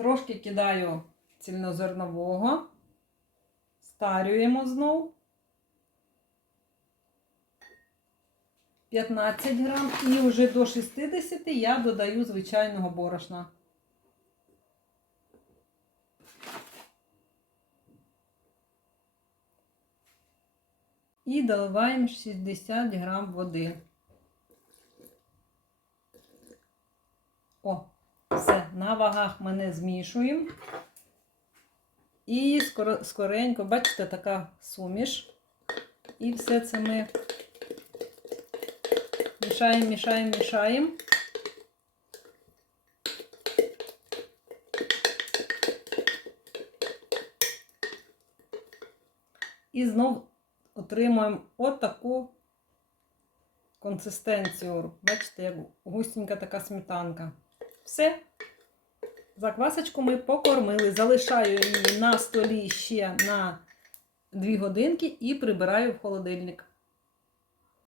Трошки кидаю цільнозернового. Старюємо знов. 15 грам. І вже до 60 я додаю звичайного борошна. І доливаємо 60 грам води. О, на вагах ми не змішуємо. І скоренько, бачите, така суміш. І все це ми мішаємо, мішаємо, мішаємо. І знов отримуємо отаку консистенцію. Бачите, як густенька така сметанка. Все. Заквасочку ми покормили. Залишаю її на столі ще на 2 годинки і прибираю в холодильник.